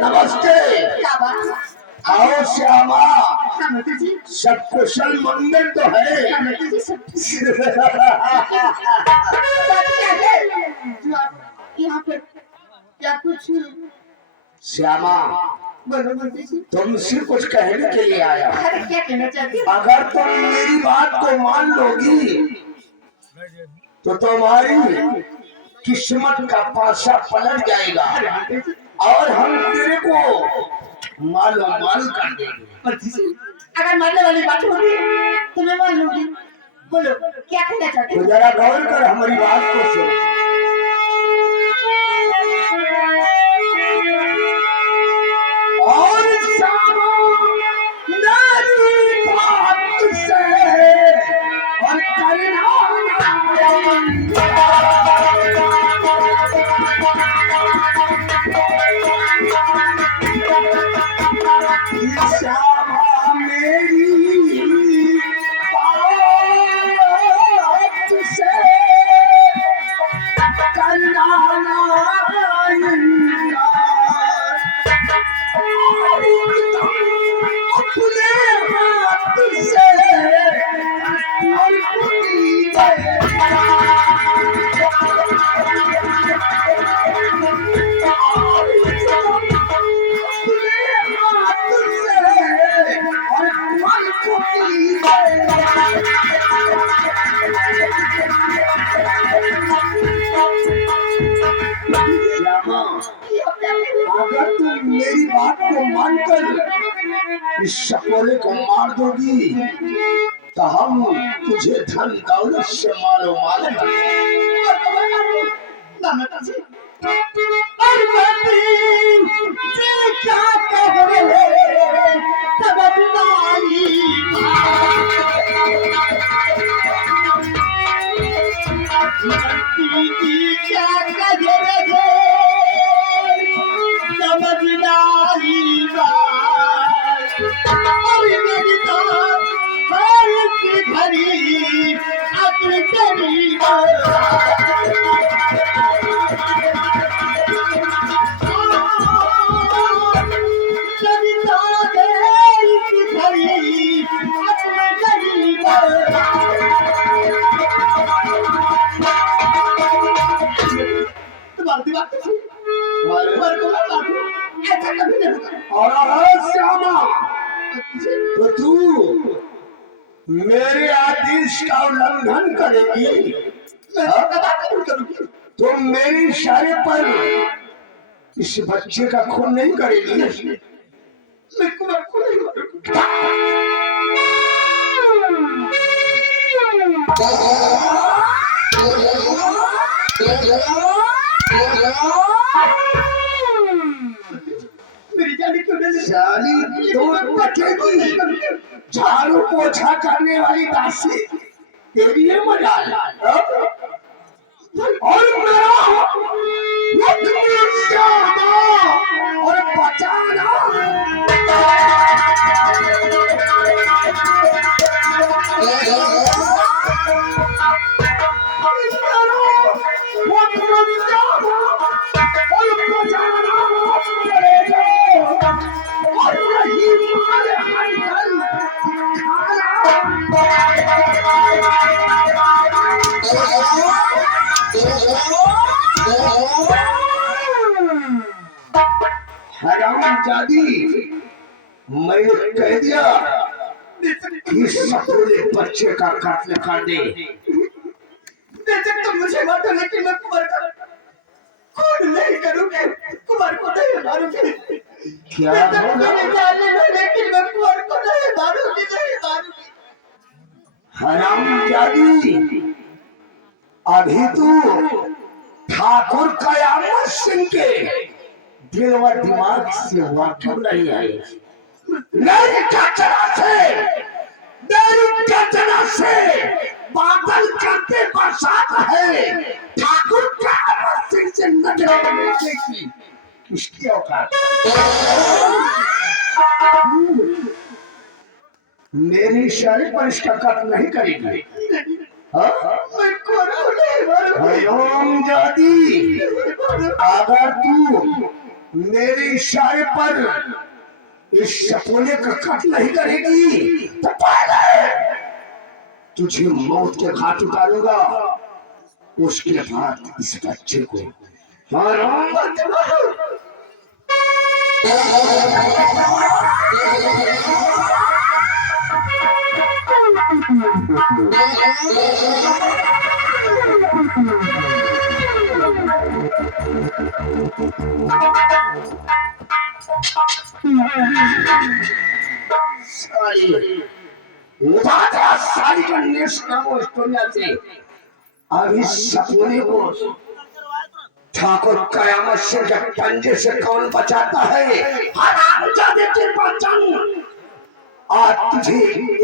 नमस्ते। क्या बात है? आओ श्यामा, हाँ माता जी। सब कुशल मंगल तो है। हाँ माता जी, सब बात क्या है जो आप यहाँ पर क्या कुछ श्यामा, बोलो माता जी। तुमसे कुछ कहने के लिए आया हूं। अरे क्या कहना चाहती हो? अगर तुम मेरी बात को मान लोगी तो तुम्हारी किस्मत का पासा पलट जाएगा और हम तेरे को मालो माल कर देंगे। अगर मानने वाली बात होगी तो मैं मान लूंगी। बोलो क्या कहना चाहते तो हो? जरा गौर कर हमारी बात को सुन। और श्यामा मेरी बात से और करना श्यामा मेरी बात से करना अपने हाथ से और अगर तुम मेरी बात को मानकर इस शकोरे को मार दोगी तो हम तुझे धन दौलत से मालो माल कर देंगे। और बाती जी क्या कहे सबक नारी बाती जी क्या कहे सबक नारी और मेरी तो हर की घड़ी अपनी तेरी और श्यामा तो तू मेरे आदेश का उल्लंघन करेगी। तो मेरे इशारे पर इस बच्चे का खून नहीं करेगी। साली तो बचेगी। झाड़ू पोछा करने वाली दासी तेरी ये मजाल और मेरा और बचाना हरामजादी, मैं कह दिया इस सपूरे बच्चे का कत्ल कर दे। बेशक तुम मुझे मारो लेकिन मैं कुमार का खून नहीं करूंगी। कुमार को नहीं मारूंगी। क्या मैंने जान लिया लेकिन मैं कुमार को नहीं मारूंगी। हरामजादी, अभी तू ठाकुर कयामत सिंह के दिल व दिमाग से वाकिफ नहीं आई। मेरी गर्जना से बादल करते बरसात है। ठाकुर कयामत सिंह से नजर मिलने की किसकी औकात? मेरी इशारे पर इसका कत्ल नहीं करेगी। हरामजादी, अगर तू मेरे इशारे पर इस सपोले का कत्ल नहीं करेगी तो पहले तुझे मौत के घाट उतारूंगा, उसके बाद इस बच्चे को मारूंगा। साली का नेशनल स्टोरिया से अब इस सपोरे को ठाकुर कयामत से जब पंजे से कौन बचाता है, हरामजादे के बचन। आज तुझे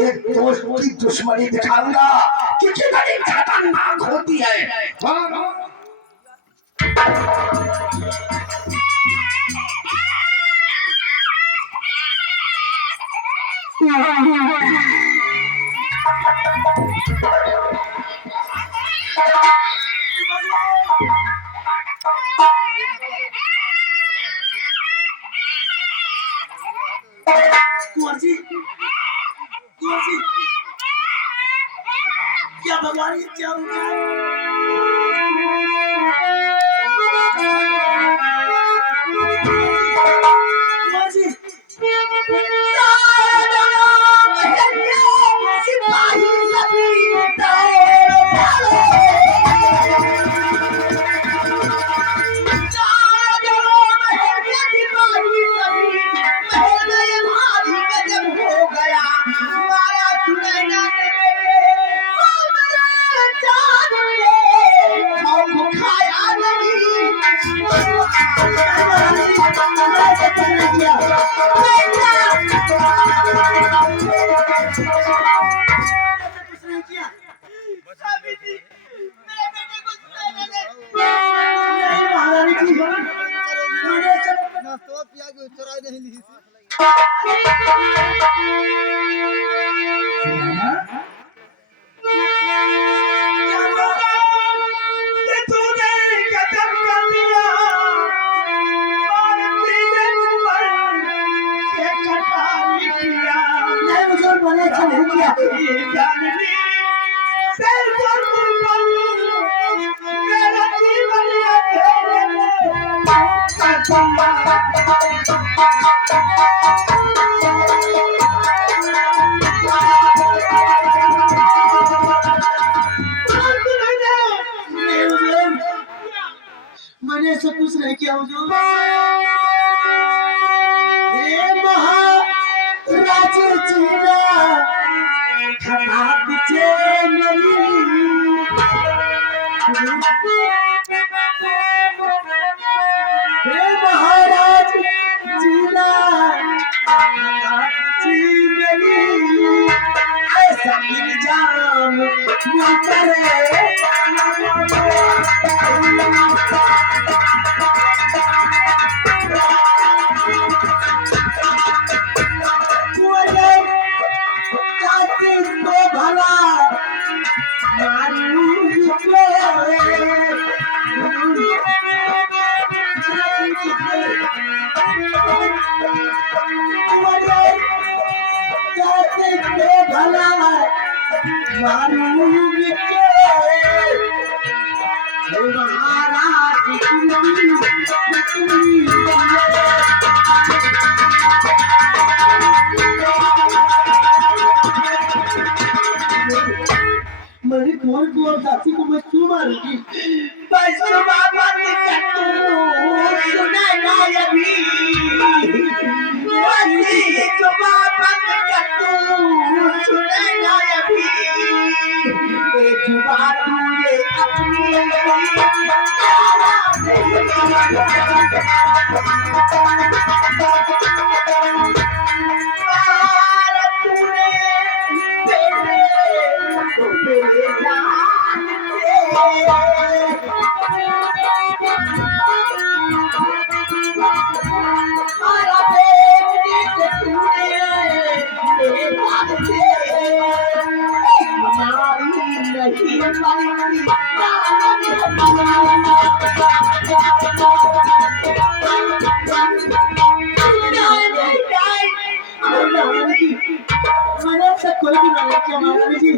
एक दोस्त की दुश्मनी दिखाऊंगा कि कितनी खतरनाक होती है। कुंवर जी, कुंवर जी, क्या भगवान ये क्या हो गया? कुंवर जी, मैंने ऐसा कुछ नहीं किया हुजूर। हे महाराज जीना खता पीछे मेरी, हे महाराज जीना खता पीछे मेरी, ऐसा इल्जाम न करे। मैंने कौन कौन साथी को मैं क्यों मारूंगी? वैष्णो बाबा की कटू सुनेगा अभी, वैष्णो बाबा की कटू सुनेगा अभी, एक बात मुझे अपनी ऐसा कोई भी नहीं क्या महारानी जी?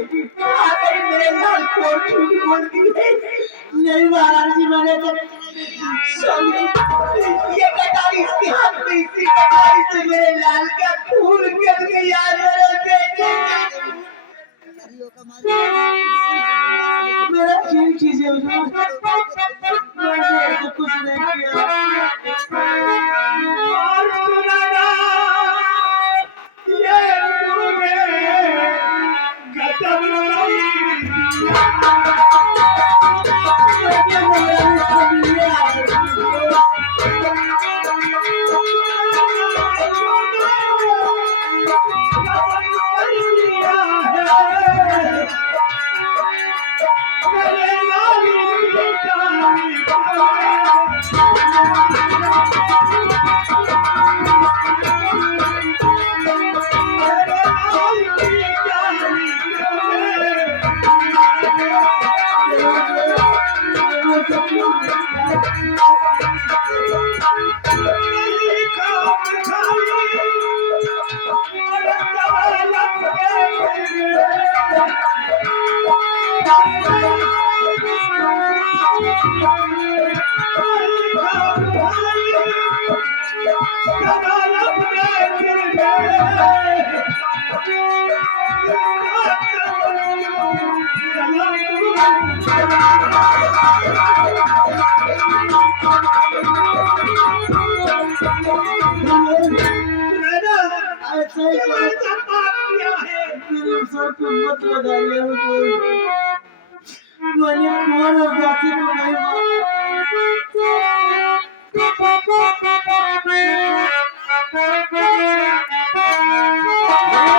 अगर मेरे लाल को झूठ बोल दी है नहीं महारानी जी, मैंने तो स्वामी ये कटारी इसके हाथ में, इसी कटारी से मेरे लाल का खून गिर गया मेरे बेटे। मेरा क्यों चीजें मैंने तो कुछ नहीं किया। और सुनाना ये तूने गजब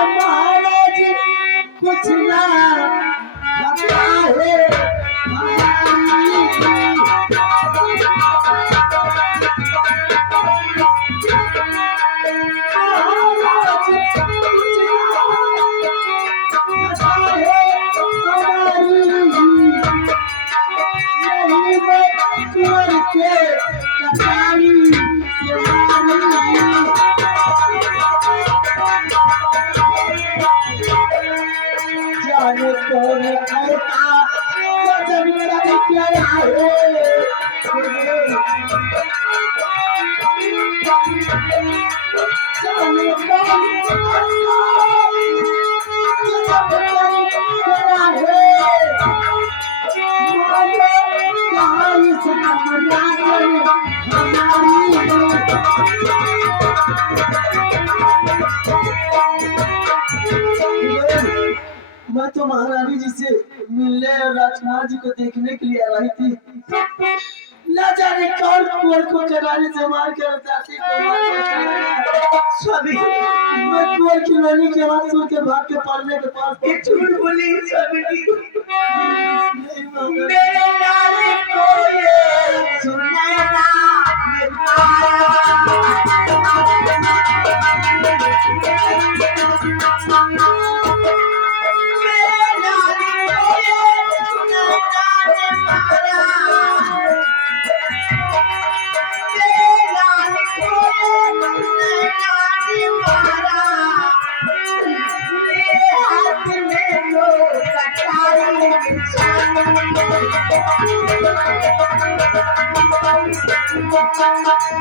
महाराज कुछ ना पता है जाने कौन ऐसा गजब मेरा क्या है जाने कौन गजब मेरा है मानो कहाँ इस कमरा में हमारी मैं तो महारानी जी से मिलने और राजकुमार जी को देखने के लिए आई थी। न जाने कौन कुंवर को कराने से मार कर जाती स्वामी, मैं कुंवर की रोनी के बाद सुन के भाग के पढ़ने के पास झूठ बोली स्वामी जी। मेरे लाल को ये सुनना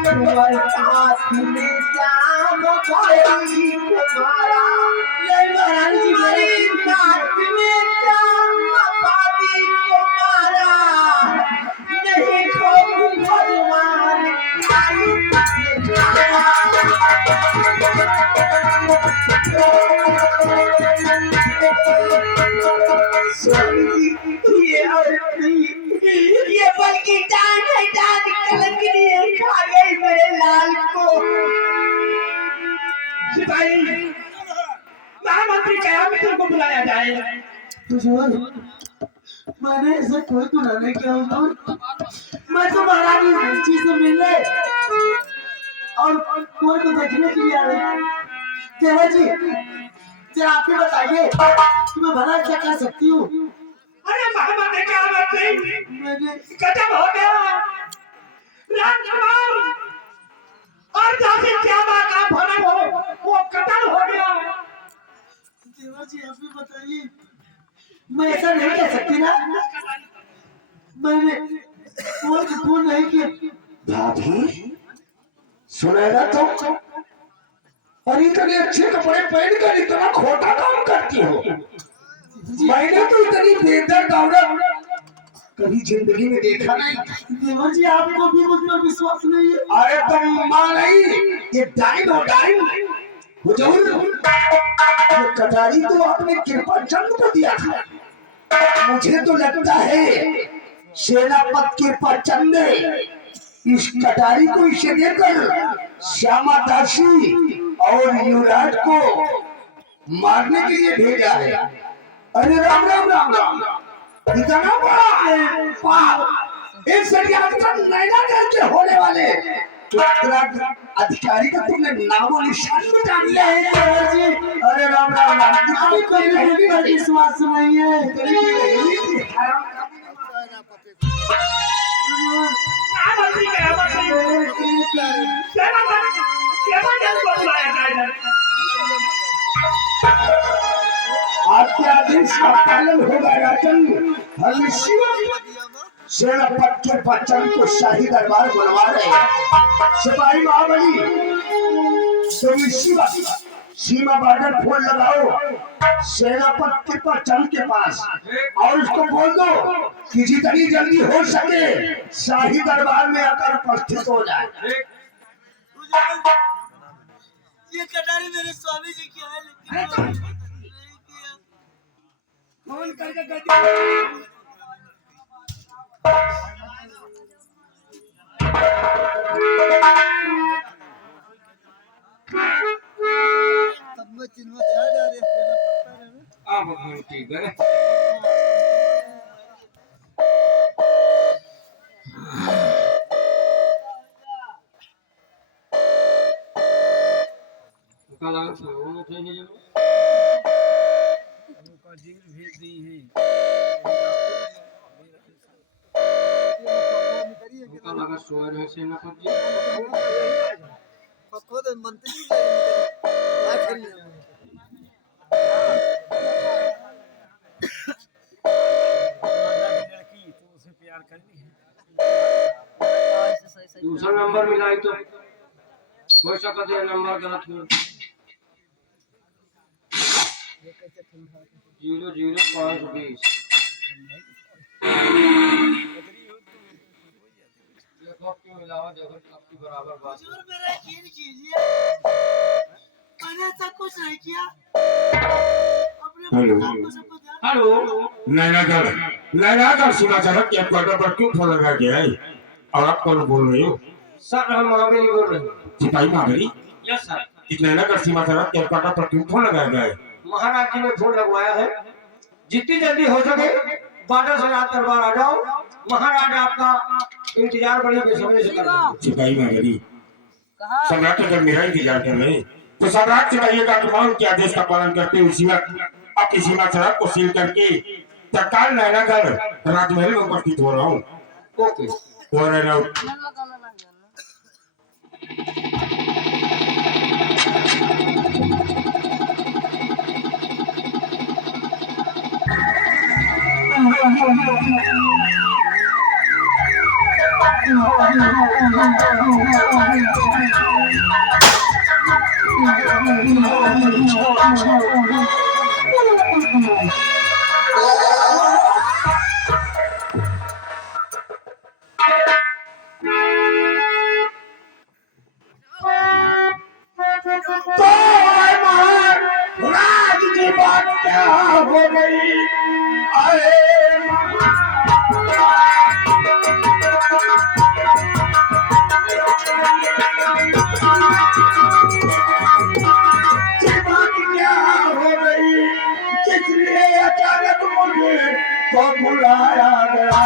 तुम्हारे साथ में जाम कोई तुम्हारा नहीं महारानी जी, मेरे साथ में जाम पाती तुम्हारा नहीं खोप भगवान आई ये बल्कि जान है जान कलंक लिए खा गई मेरे लाल को। सिपाही महामंत्री कहा मैं तुमको बुलाया जाए। मैंने ऐसा कोई गुनाह नहीं किया हूँ। मैं तो महारानी जी से मिलने और कोई को देखने के लिए आ रही। देवा जी जरा आप ही बताइए कि मैं भला क्या कर सकती हूँ। अरे महामंत्री कहा मैंने खत्म हो गया राजकुमार और जाके क्या बात आप होना वो कत्ल हो गया। देवा जी मैं ऐसा नहीं कह सकती ना, मैंने फोन नहीं किया। भाभी सुनेगा तो, और इतने अच्छे कपड़े पहन कर इतना खोटा काम करती हो। मैंने तो इतनी बेहतर औरत कभी जिंदगी में देखा नहीं। देवर जी आपको भी मुझ पर विश्वास नहीं है? अरे तुम मां नहीं, ये डाइन हो डाइन। हुजूर, ये कटारी तो आपने कृपा चंद को दिया था। मुझे तो लगता है सेनापति कृपा चंद ने इस कटारी को इसे देकर श्यामा दासी और युवराज को मारने के लिए भेजा है। अरे राम राम राम राम, इतना बड़ा पाप एक षड्यंत्र नैना दल के होने वाले अधिकारी का तुमने नामो निशान मिटा दिया है देवर जी। अरे राम राम राम, आपको भी पर विश्वास नहीं है? महामंत्री क्या को बुलाया जाए? आपके आदेश का पालन होगा राजन। हम सेनापति के बच्चन को शाही दरबार बुलवा रहे हैं। सिपाही महाबली तुम सीमा बॉर्डर फोन लगाओ सेनापति के बच्चन के पास और उसको बोल दो कि जितनी जल्दी हो सके शाही दरबार में आकर उपस्थित हो जाए। ये कटारी मेरे स्वामी जी की है, लेकिन फोन करके कहती ठीक है। खुद मंत्री दूसरा नंबर मिलाई तो हो सकता है नंबर गलत हो। 00520 देखो क्यों मिलावा, देखो आपकी बराबर बात। मेरा यकीन कीजिए, मैंने ऐसा कुछ नहीं किया। हेलो नैनागढ़ सीमाचल के क्वार्टर पर क्यों फोन लगा गया है और आप कौन बोल रहे हो? सर हम महाबली बोल रहे हैं। सिपाही महाबली? Yes sir. इस नैनागढ़ सीमाचल के क्वार्टर पर क्यों फोन लगाया गया है? महाराज जी ने फोन लगवाया है, जितनी जल्दी हो सके बॉर्डर से रात दरबार आ जाओ, महाराज आपका इंतजार बड़ी बेसब्री से कर रहे हैं। सिपाही महाबली, सम्राट अगर मेरा इंतजार कर रहे हैं तो सम्राट से कहिएगा कि मैं उनके आदेश का पालन करते हुए इसी वक्त आपकी सीमा सरहद को सील करके तत्काल नैनागढ़ राजमहल में उपस्थित हो रहा हूँ। ओके हो रहे ना राज की बात क्या हो गई? अचानक मुझे तो बुलाया गया,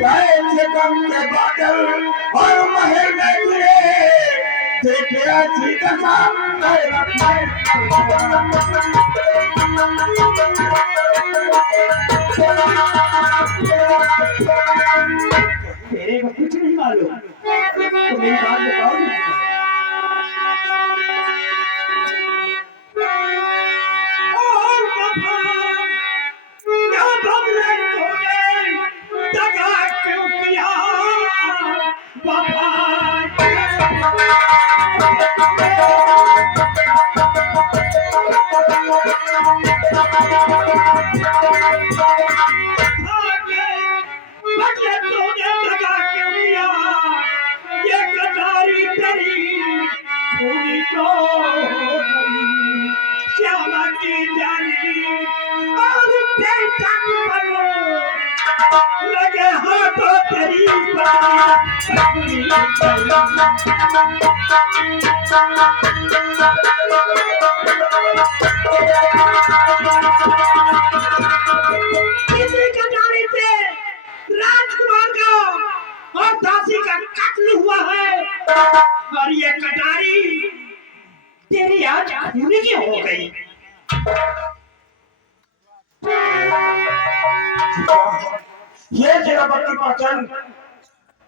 कैसे गम के बादल और महल में गिरे, देखे अच्छी दशा मेरे को कुछ नहीं मालूम, तो मेरी बात बताओ। बच्चे तूने दगा क्यों दिया ये कटारी तेरी पूरी तो हो गई श्यामा की जानी और बेटा बनो लगे हाथों तेरी किसी कटारी से राजकुमार का और दासी का कत्ल हुआ है और ये कटारी तेरी आज खूनी की हो गई। ये जनाबती पाचन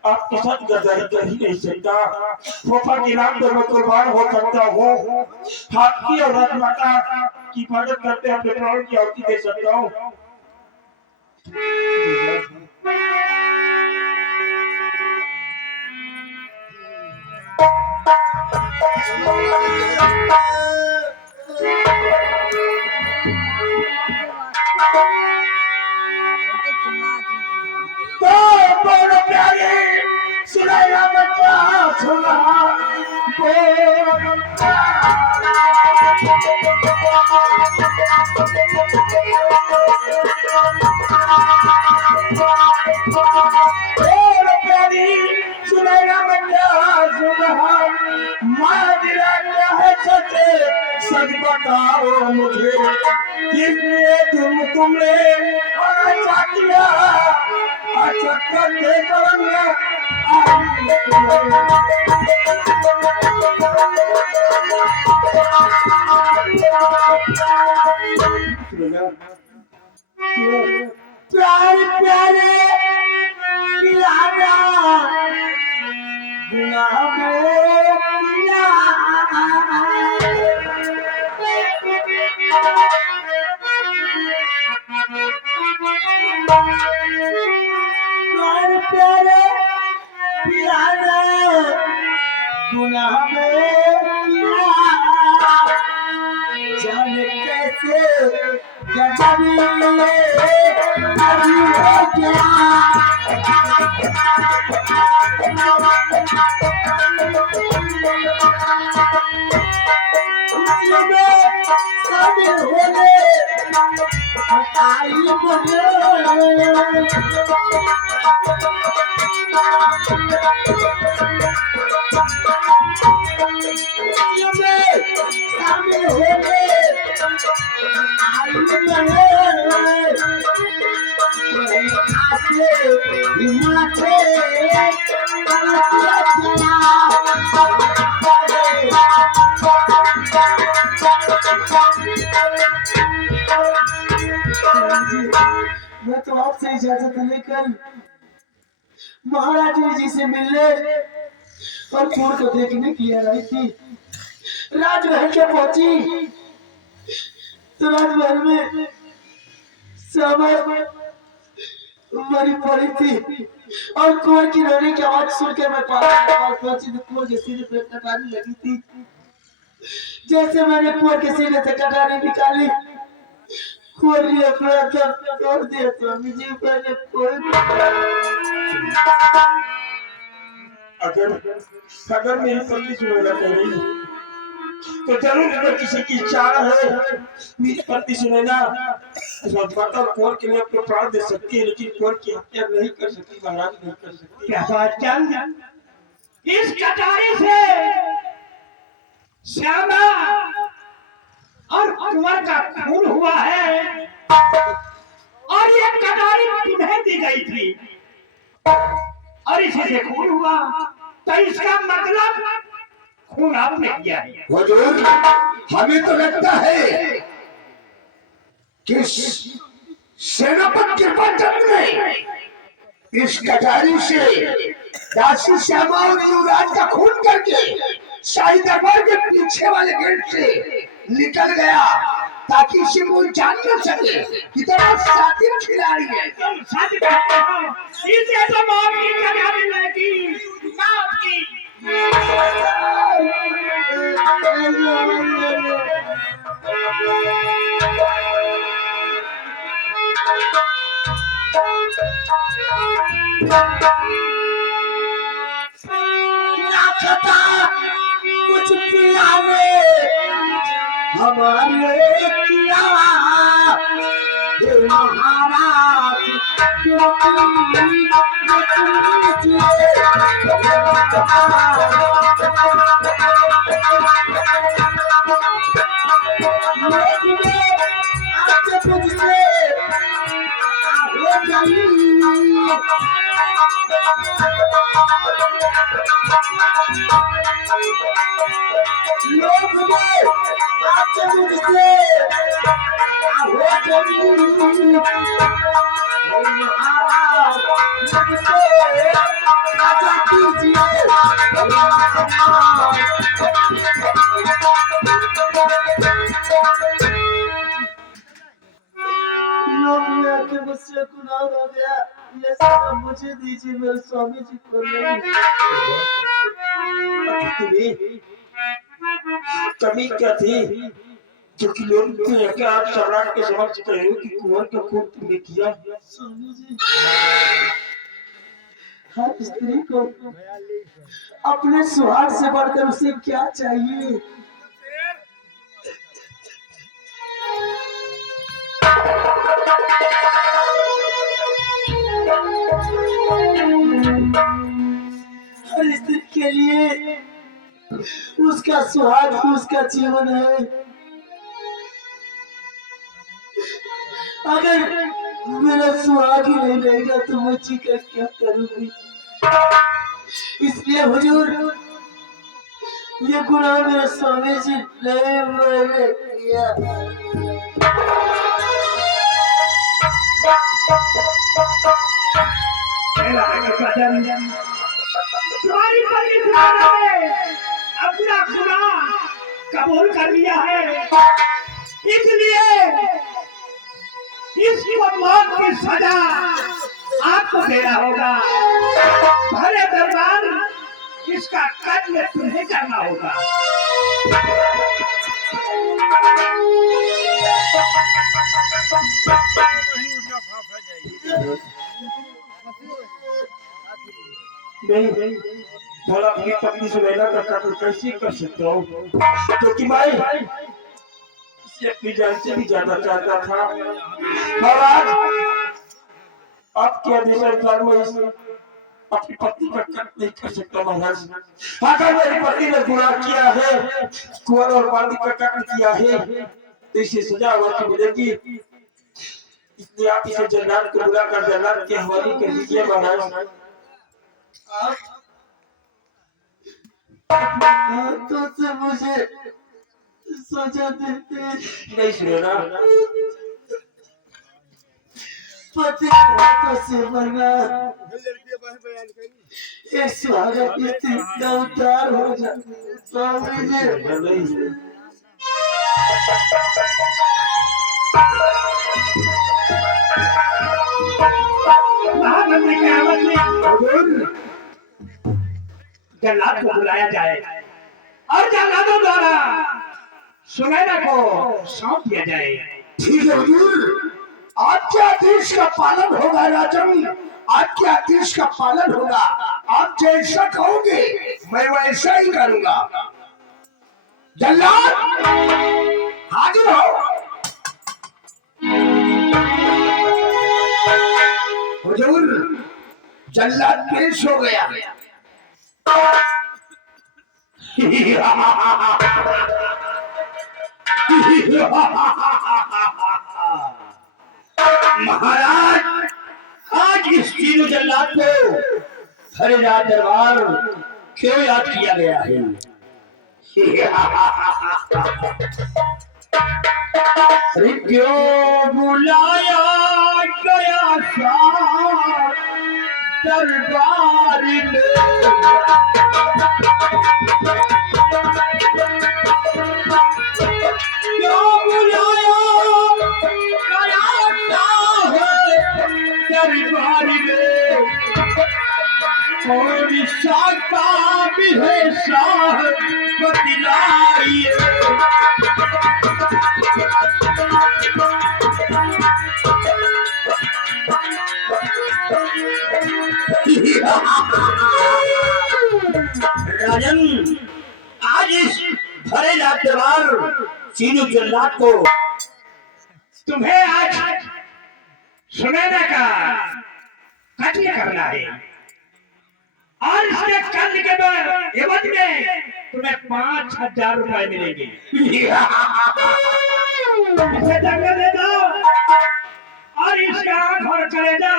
आपके साथ गद्दारी कर ही नहीं सकता। फूफा की नाम पर मैं कुर्बान हो सकता हूँ। आपकी और राजमाता की हिफाजत करते अपने प्राण की आहुति दे सकता हूँ। तो बोलो प्यारे सुनाया बच्चा सुना बोलो प्यारी सुनाया बच्चा सुना माजरा क्या है सचे सच बताओ मुझे किसने तुमने अच्छा किया अच्छा करके करूंगा प्यारे प्यारे पिलाना गुलाब प्यारे प्यारे पिलाना गुलाब जाने कैसे गजबी अभी हो गया शामिल होने आई मुझे शामिल होने आई मैं तो आपसे इजाजत लेकर महाराज जी से मिलने और कुंवर को देखने के लिए आई थी। राजमहल के पहुंची तो राजमहल में समय मरी पड़ी थी और कुंवर की रोने की आवाज सुनकर मैं पास पहुंची तो कुंवर के सीने पे कटारी लगी थी। जैसे मैंने कुंवर के सीने से कटारी निकाली कुंवर ने अपना हाथ तोड़ दिया तो मुझे पहले कोई अगर मेरी पत्नी सुनेगा तो जरूर अगर किसी की इच्छा है मेरी पत्नी सुनेगा राजमाता कुंवर के लिए अपने प्राण दे सकती है लेकिन कुंवर की हत्या नहीं कर सकती, महाराज नहीं कर सकती। क्या बात चल इस कटारी से श्यामा और कुंवर का खून हुआ है और ये कटारी तुम्हें दी गई थी और इसी से खून हुआ तो इसका मतलब खून आपने किया है। हुजूर हमें तो लगता है कि सेनापति कृपाचंद ने इस कटारी से दासी श्यामा और युवराज का खून करके शाही दरबार के पीछे वाले गेट से निकल गया ताकि इसे कोई जान न सके कितना शातिर खिलाड़ी है। तुम सच कहते हो इसे तो मौत की कगार लगी मौत की ना खता कुछ पिया ने हमारे किया हे महाराज आपके तुझसे हो गई लोग आपके मुझसे हो गई महाराज मुझसे आजा कीजिए लोग आके मुझसे गुनाह हो गया ये सब मुझे दीजिए मेरे स्वामी जी को नहीं कमी क्या थी जो कि लोग के आप सम्राट के समक्ष कहे हो कि कुंवर का खून तुमने किया। स्वामी जी हर स्त्री को अपने सुहाग से बढ़कर उसे क्या चाहिए हर स्त्री के लिए उसका सुहाग ही उसका जीवन है अगर मेरा सुहाग ही नहीं रहेगा तो मैं जी कर क्या करूंगी इसलिए हुजूर ये गुनाह मेरे स्वामी जी नहीं मैंने किया तुम्हारी पत्नी खुदा ने अपना खुदा कबूल कर लिया है इसलिए इसको मौत की सजा आपको देना होगा भले दरबार इसका कत्ल तुम्हें करना होगा नहीं भला अपनी पत्नी सुनैना का कत्ल कैसे कर सकता हूँ क्योंकि मैं इसे अपनी जान से भी ज्यादा चाहता था। महाराज आपके आदेशानुसार मैं अपनी पत्नी का कत्ल नहीं कर सकता। महाराज अगर मेरी पत्नी ने गुनाह किया है कुंवर और बांदी का कत्ल किया है तो इसे सजा अवश्य मिलेगी इसलिए आप इसे जल्लाद को बुलाकर जल्लाद के हवाले कर दीजिए। महाराज हाथों से मुझे सजा देते नहीं सुनेगा पति हाथों से मरना एक सुहागत स्त्री का उद्धार हो जाए स्वामी जी महामंत्री के आवाज में जल्लाद को बुलाया जाए और जल्लादों द्वारा सुनैना को सौंप दिया जाए। ठीक है हुजूर आपके आदेश का पालन होगा राजन आपके आदेश का पालन होगा आप जैसा कहोगे मैं वैसा ही करूंगा। जल्लाद हाजिर हो। हुजूर जल्लाद पेश हो गया। महाराज आज इस तीनों जल्लाद को हरिराज दरबार क्यों याद किया गया है? अरे क्यों बुलाया गया दरबार में क्यों बुलाया दरबार में और शाका भी है राजन, आज इस भरे रात सीधू जल्लाद को तुम्हें आज सुनैना का कत्ल करना है और इसके कत्ल के एवज में तुम्हें 5,000 रुपए मिलेंगे। इसे जंगल ले जाओ और इसका आंख और कलेजा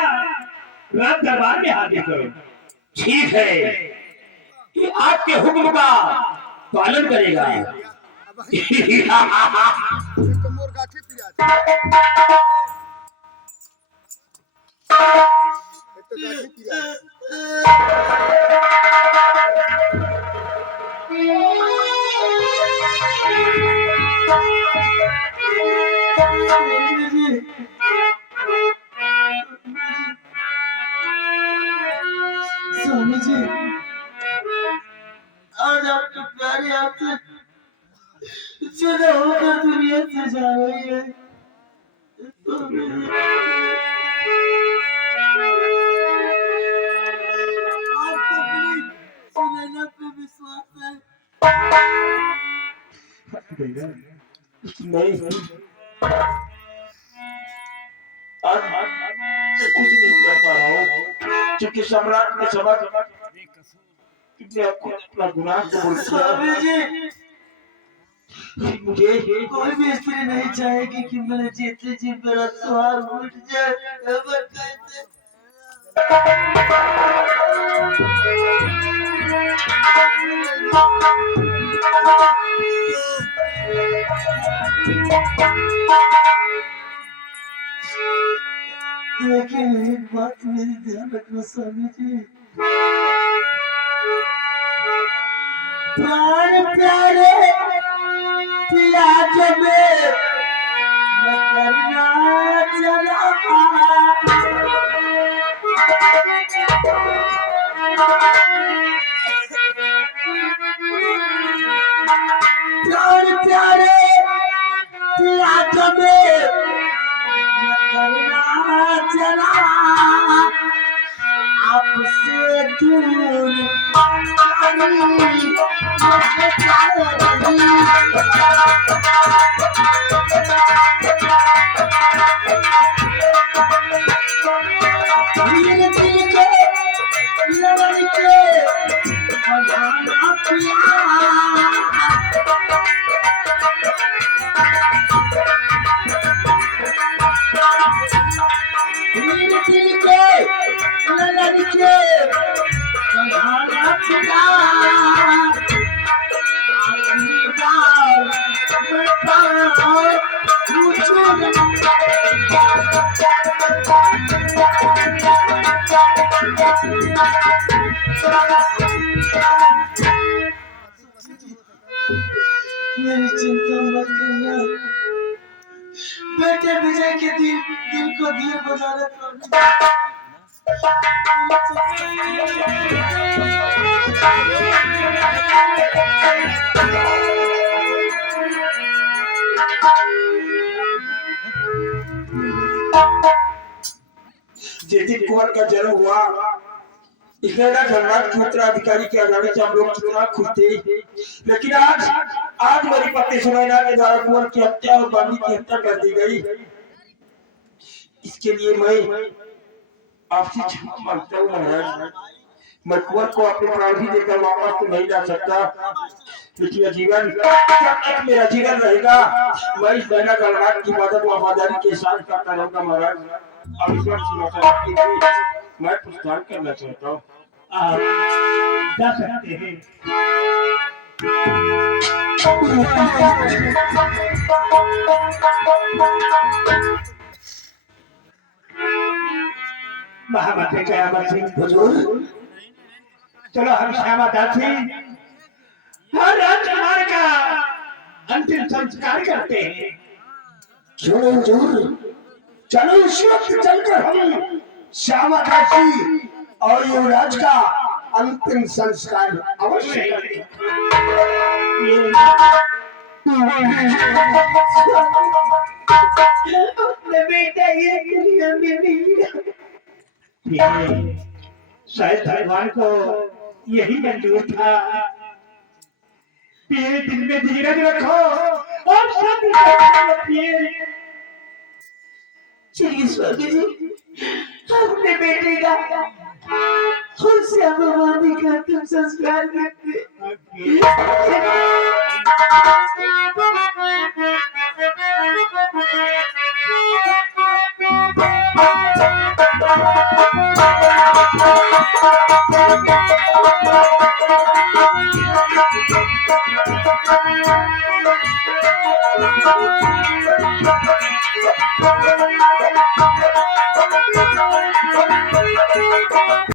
रात दरबार में हाजिर करो। ठीक है, ये आपके हुक्म का पालन करेगा। स्वामी जी, आज आपके प्यारे आपसे जुदा होकर दुनिया से जा रही है। आपको अपनी सुनैना पे विश्वास है? नहीं, आज कुछ नहीं कर पा रहा हूँ, क्योंकि सम्राट ने समझ आपको अपना गुनाह कबूल किया। स्वामी जी, मुझे कोई भी स्त्री नहीं चाहेगी कि मेरे जीते जी मेरा सुहाग उठ जाए। खबर कैसे? लेकिन एक बात मेरी ध्यान रखना स्वामी जी, प्राण प्यारे पिया जबे न करना चला। प्राण प्यारे पिया जबे न करना चला। आपसे दूर मेरी चिंता मत करना, बेटे विजय के दिल को धीर बजाना। जिस दिन कुंवर का जन्म हुआ, इसलिए धनराज के उत्तराधिकारी के आधार से हम लोग कितना खुश थे, लेकिन आज मेरी पत्नी सुनैना के द्वारा कुंवर की हत्या और बांदी की हत्या कर दी गई। इसके लिए मैं आपसे क्षमा मांगता हूँ महाराज। मैं कुंवर को अपने प्राण भी देकर वापस तो नहीं ला सकता, लेकिन जीवन जब तक मेरा जीवन रहेगा मैं इस नैना गणराज की मदद वफादारी के साथ करता रहूंगा महाराज। अब इस बार मैं प्रस्थान करना चाहता हूँ। आप जा सकते हैं। महामते कयामत सिंह हुजूर, चलो हम श्यामा दासी हर राजकुमार का अंतिम संस्कार करते हैं। क्यों नहीं हुजूर, चलो इस वक्त चलकर हम श्यामा दासी और युवराज का अंतिम संस्कार अवश्य करें। अपने बेटा ये दुनिया में नहीं है। शायद भगवान को यही मंजूर था। 3 दिन में धीरज रखो और सब चलिए स्वामी जी, अपने बेटे का खुद से अभिमानी का तुम संस्कार करते।